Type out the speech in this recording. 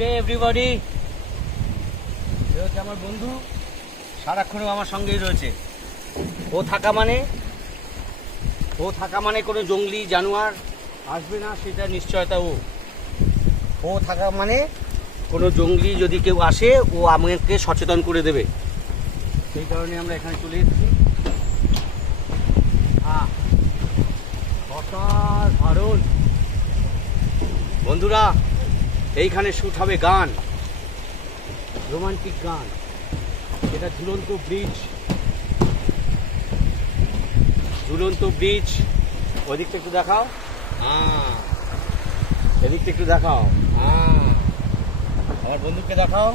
Day everybody. এ হচ্ছে আমার বন্ধু, সারাক্ষণ আমার সঙ্গেই রয়েছে। ও থাকা মানে কোনো জঙ্গলি জানোয়ার আসবে না, সেটা নিশ্চয়তা। ও থাকা মানে কোনো জঙ্গলি যদি কেউ আসে, ও আমাকে সচেতন করে দেবে। সেই কারণে আমরা এখানে চলে এসেছি। অসাধারণ বন্ধুরা, এইখানে শুট হবে গান, রোমান্টিক গান। এটা ঝুলন্ত ব্রিজ। ওদিকটা একটু দেখাও, এদিকটা একটু দেখাও, আমার বন্ধুকে দেখাও।